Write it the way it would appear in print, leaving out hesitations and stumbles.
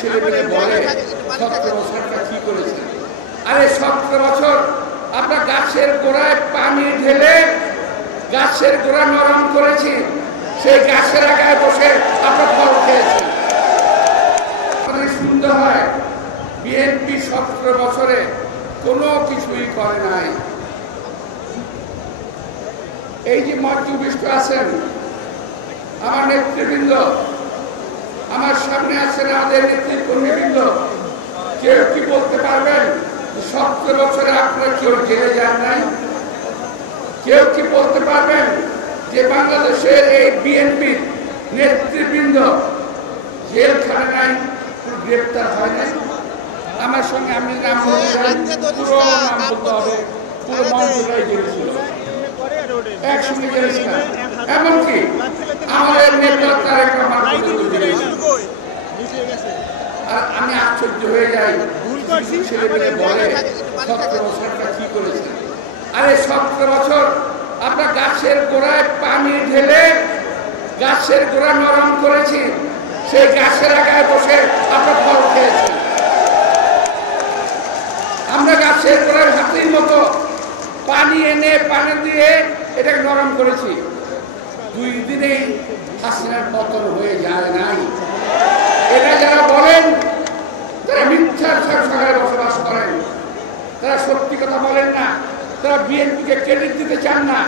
ছেলেমেয়ে বলে 17 বছরটা কি করেছে। আরে 17 বছর আমরা গাছের গোড়ায় পানি ঢেলে গাছের গোড়া নরম করেছি, সেই গাছের আগায় বসে আমরা ফল খেয়েছি। সুন্দর হয় বিএনপি 17 বছরে কোনো কিছুই করে নাই। এই যে মঞ্চবিষ্ট আছেন আমার নেতৃবৃন্দ, আমার সামনে আছেন আমাদের নেতৃকর্মীবৃন্দ, কেউ কি বলতে পারবেন 17 বছরে আপনারা কেউ জেলে যান নাই? কেউ কি বলতে পারবেন যে বাংলাদেশের এই বিএনপির নেতৃবৃন্দ জেলখানে নাই, গ্রেপ্তার হয় নাই? আমার সঙ্গে আমি নাম পুরো নাম বলতে হবে, পুরো মন্ত্রণালয় জেলেছিল, একসঙ্গে জেলেছিল। এমনকি আমাদের নেতা তারেক রহমান আর আমি আশ্চর্য হয়ে যাই, ছেলেমেয়ে বলে 17 বছরটা কি করেছে। আরে 17 বছর আমরা গাছের গোড়ায় পানি ঢেলে গাছের গোড়া নরম করেছি, সেই গাছের আগায় বসে আমরা ফল খেয়েছি। আমরা গাছের গোড়ার হাতির মতো পানি এনে পানি দিয়ে এটাকে নরম করেছি। 2 দিনেই হাসিনার পতন হয়ে যায় নাই।